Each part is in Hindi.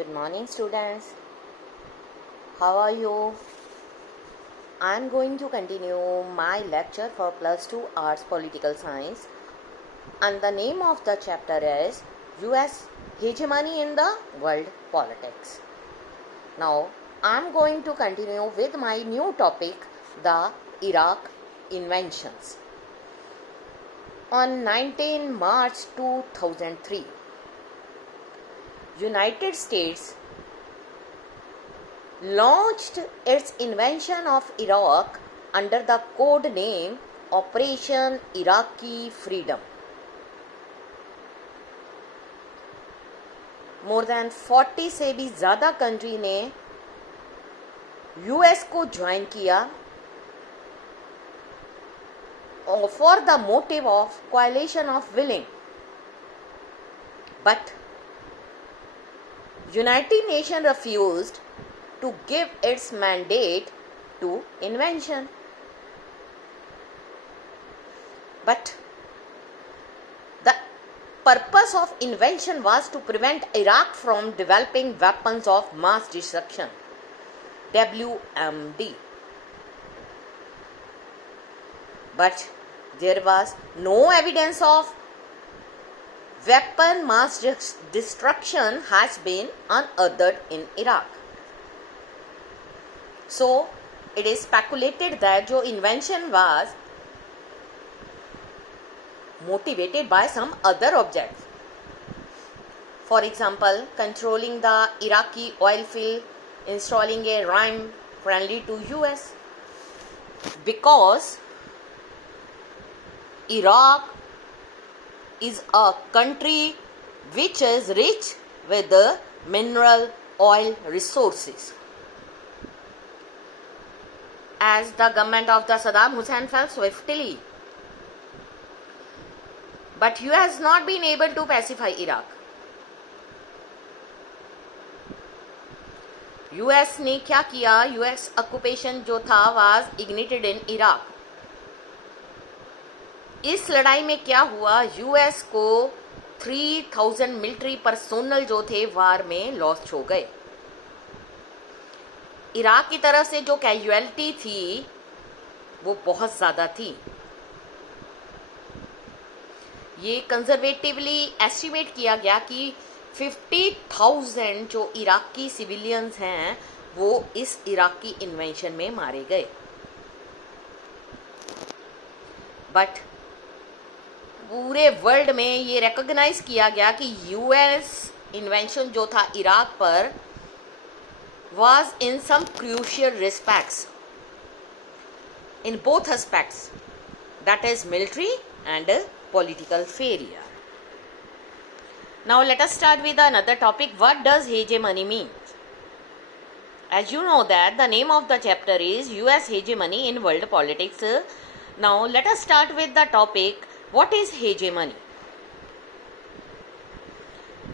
Good morning, students. How are you? I am going to continue my lecture for plus 2 Arts Political Science, and the name of the chapter is US Hegemony in the World Politics. Now, I am going to continue with my new topic, the Iraq Inventions. On 19 March 2003, United States launched its invasion of Iraq under the code name Operation Iraqi Freedom. More than 40 से भी ज़्यादा कंट्री ने यूएस को ज्वाइन किया for the motive of coalition of willing, but United Nations refused to give its mandate to invention. But the purpose of invention was to prevent Iraq from developing weapons of mass destruction, WMD. But there was no evidence of weapon mass destruction has been unearthed in Iraq. So, it is speculated that the invention was motivated by some other objects. For example, controlling the Iraqi oil field, installing a RIM friendly to US. Because Iraq is a country which is rich with the mineral oil resources. As the government of the Saddam Hussein fell swiftly, but US has not been able to pacify Iraq. US ने क्या किया? US occupation जो था was ignited in Iraq. इस लड़ाई में क्या हुआ? यूएस को 3000 मिलिट्री पर्सोनल जो थे वार में लॉस्ट हो गए. इराक की तरफ से जो कैजुअलिटी थी वो बहुत ज़्यादा थी. ये कंजर्वेटिवली एस्टिमेट किया गया कि 50,000 जो इराकी सिविलियंस हैं वो इस इराकी इन्वेंशन में मारे गए. बट पूरे वर्ल्ड में ये रिकॉग्नाइज किया गया कि यूएस इन्वेंशन जो था इराक पर was in some crucial respects in both aspects, that is military and political failure. Now let us start with another topic. What does hegemony mean? As you know that the name of the chapter is US Hegemony in World Politics. Now let us start with the topic. What is hegemony?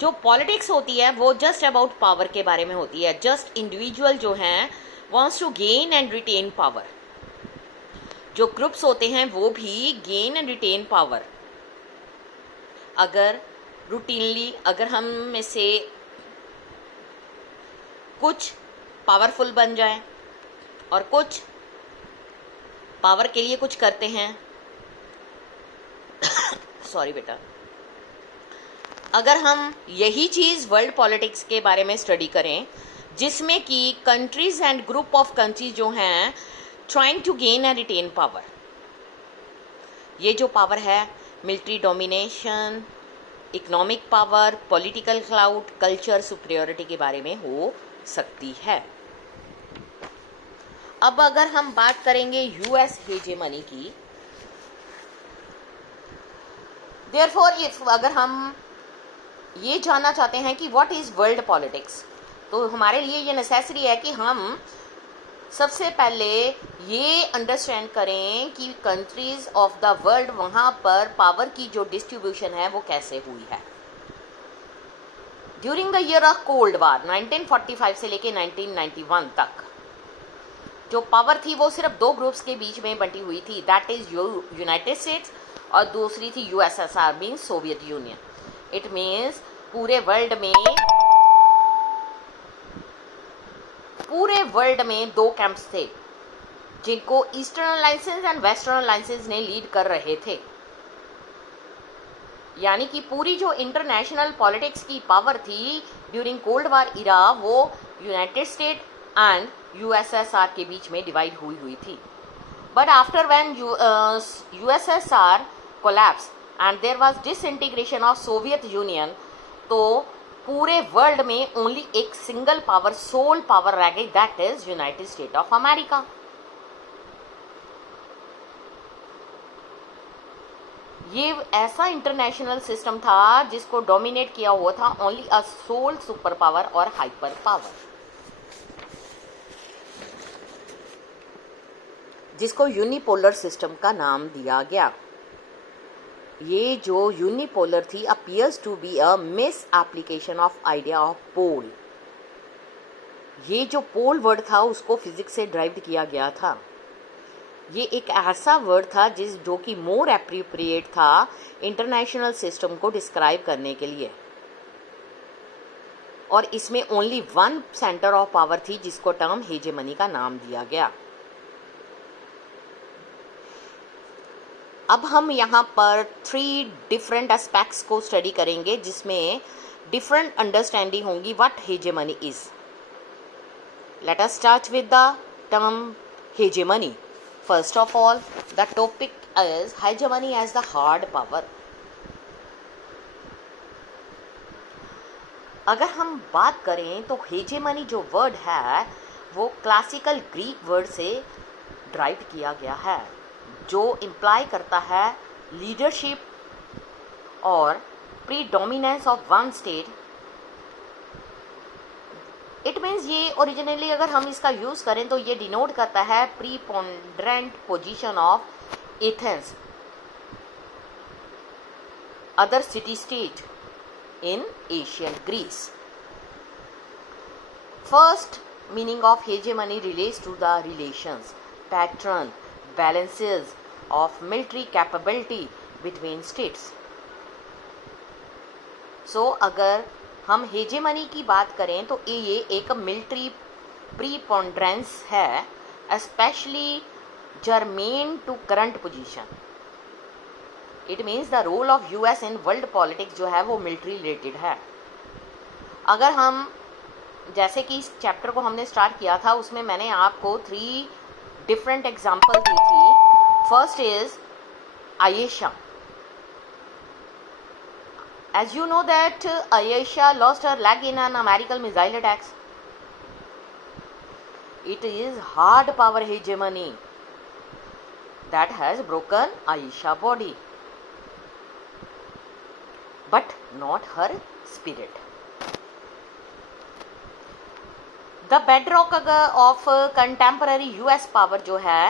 जो पॉलिटिक्स होती है वो जस्ट अबाउट पावर के बारे में होती है. जस्ट इंडिविजुअल जो हैं wants to gain and retain power. जो ग्रुप्स होते हैं वो भी गेन एंड रिटेन पावर. अगर रूटीनली अगर हम में से कुछ पावरफुल बन जाए और कुछ पावर के लिए कुछ करते हैं, सॉरी बेटा, अगर हम यही चीज़ वर्ल्ड पॉलिटिक्स के बारे में स्टडी करें जिसमें कि countries and group of countries जो हैं trying to gain and retain power. ये जो पावर है military domination, economic power, political clout, culture superiority के बारे में हो सकती है. अब अगर हम बात करेंगे यूएस हेजेमनी की, देयरफॉर इफ अगर हम ये जानना चाहते हैं कि व्हाट इज़ वर्ल्ड पॉलिटिक्स, तो हमारे लिए ये नेसेसरी है कि हम सबसे पहले ये अंडरस्टैंड करें कि कंट्रीज ऑफ द वर्ल्ड वहाँ पर पावर की जो डिस्ट्रीब्यूशन है वो कैसे हुई है. During the year of cold war 1945 से लेके 1991 तक जो पावर थी वो सिर्फ दो ग्रुप्स के बीच में बंटी हुई थी. दैट इज यूनाइटेड स्टेट्स और दूसरी थी USSR means Soviet union. It means पूरे वर्ल्ड में वर्ल्ड में दो कैंप्स थे जिनको eastern alliances and western alliances ने लीड कर रहे थे। यानी कि पूरी जो इंटरनेशनल पॉलिटिक्स की पावर थी ड्यूरिंग कोल्ड वार इरा वो यूनाइटेड स्टेट एंड यूएसएसआर के बीच में डिवाइड हुई थी। But after when USSR collapse and there was disintegration of Soviet Union, तो पूरे वर्ल्ड में ओनली एक सिंगल पावर, सोल पावर रह गई, that is United state of America. ये ऐसा इंटरनेशनल सिस्टम था जिसको डोमिनेट किया हुआ था only a sole super power और हाइपर पावर, जिसको यूनिपोलर सिस्टम का नाम दिया गया। ये जो यूनिपोलर थी appears to be a misapplication of idea of pole. ये जो पोल वर्ड था उसको फिजिक्स से ड्राइव किया गया था। ये एक ऐसा वर्ड था जो कि मोर एप्रोप्रिएट था इंटरनेशनल सिस्टम को डिस्क्राइब करने के लिए, और इसमें only one centre of power थी जिसको टर्म हेजेमनी का नाम दिया गया। अब हम यहाँ पर 3 डिफरेंट एस्पेक्ट्स को स्टडी करेंगे जिसमें डिफरेंट अंडरस्टैंडिंग होंगी what hegemony is. Late us start with the term hegemony. First of all, the topic is hegemony as the hard power. अगर हम बात करें तो हेजेमनी जो वर्ड है वो क्लासिकल ग्रीक वर्ड से ड्राइव किया गया है, जो इम्प्लाई करता है लीडरशिप और predominance of one state. It means ये ओरिजिनली अगर हम इसका यूज़ करें तो ये डिनोट करता है preponderant position of Athens other city state in Asian Greece. First meaning of hegemony relates to the relations, pattern, balances of military capability between states. So अगर हम हेजेमनी की बात करें तो ये एक मिलिट्री प्रीपोंडरेंस है, specially germane to current position. It means the role of US in world politics जो है वो मिलिट्री रिलेटेड है। अगर हम जैसे कि इस चैप्टर को हमने स्टार्ट किया था उसमें मैंने आपको 3 डिफरेंट एग्जाम्पल दी थी। First is Ayesha. As you know that Ayesha lost her leg in an American missile attacks. It is hard power hegemony that has broken Ayesha body, but not her spirit. The bedrock of contemporary US power जो है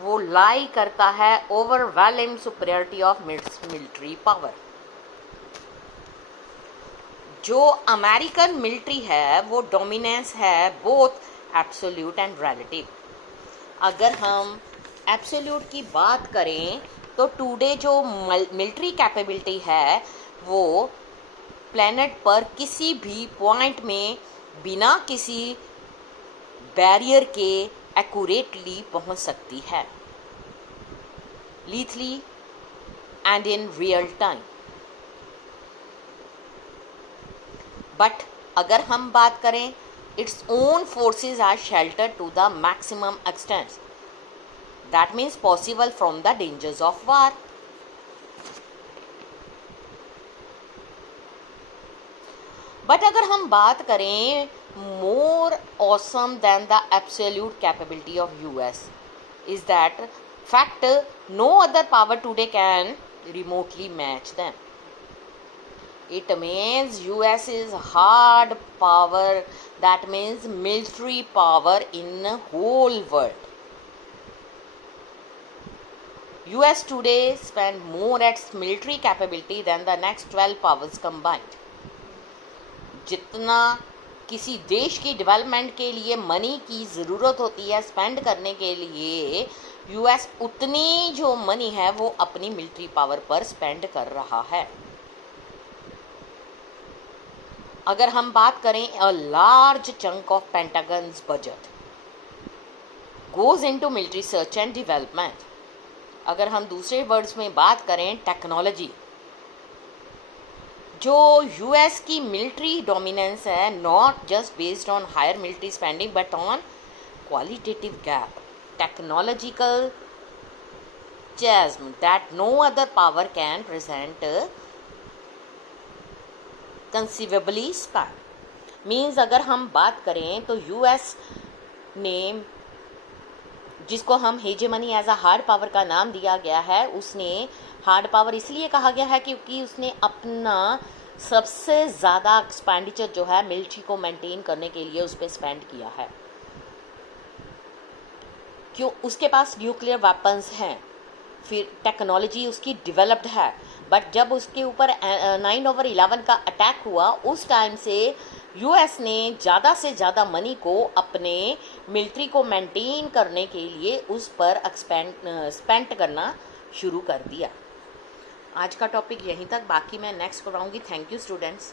वो लाई करता है overwhelming superiority of military power। जो अमेरिकन मिलिट्री है वो डोमिनेंस है बोथ एब्सोल्यूट एंड रिलेटिव। अगर हम एब्सोल्यूट की बात करें तो टुडे जो मिलिट्री कैपेबिलिटी है वो प्लेनेट पर किसी भी पॉइंट में बिना किसी बैरियर के एक्यूरेटली पहुंच सकती है, lethally and in real time. But अगर हम बात करें its own forces are sheltered to the maximum extent, that means possible from the dangers of war. But अगर हम बात करें more awesome than the absolute capability of US is that fact no other power today can remotely match them. It means US is hard power, that means military power in the whole world. US today spend more at military capability than the next 12 powers combined. जितना किसी देश की डेवलपमेंट के लिए मनी की ज़रूरत होती है स्पेंड करने के लिए, यूएस उतनी जो मनी है वो अपनी मिलिट्री पावर पर स्पेंड कर रहा है। अगर हम बात करें a large chunk of pentagons budget, goes into military research and development. अगर हम दूसरे वर्ड्स में बात करें टेक्नोलॉजी, जो यूएस की मिलिट्री डोमिनेंस है, not just based on higher military spending but on qualitative gap, technological chasm that no other power can present conceivably span। मीन्स अगर हम बात करें तो यूएस ने, जिसको हम hegemony as a hard power का नाम दिया गया है, उसने हार्ड पावर इसलिए कहा गया है क्योंकि उसने अपना सबसे ज़्यादा एक्सपेंडिचर जो है मिलिट्री को मेंटेन करने के लिए उस पर स्पेंड किया है। क्यों? उसके पास न्यूक्लियर वेपन्स हैं, फिर टेक्नोलॉजी उसकी डेवलप्ड है, बट जब उसके ऊपर 9/11 का अटैक हुआ उस टाइम से यूएस ने ज़्यादा से ज़्यादा मनी को अपने मिलिट्री को मेंटेन करने के लिए उस पर स्पेंड करना शुरू कर दिया। आज का टॉपिक यहीं तक, बाकी मैं नेक्स्ट कराऊंगी। Thank you students.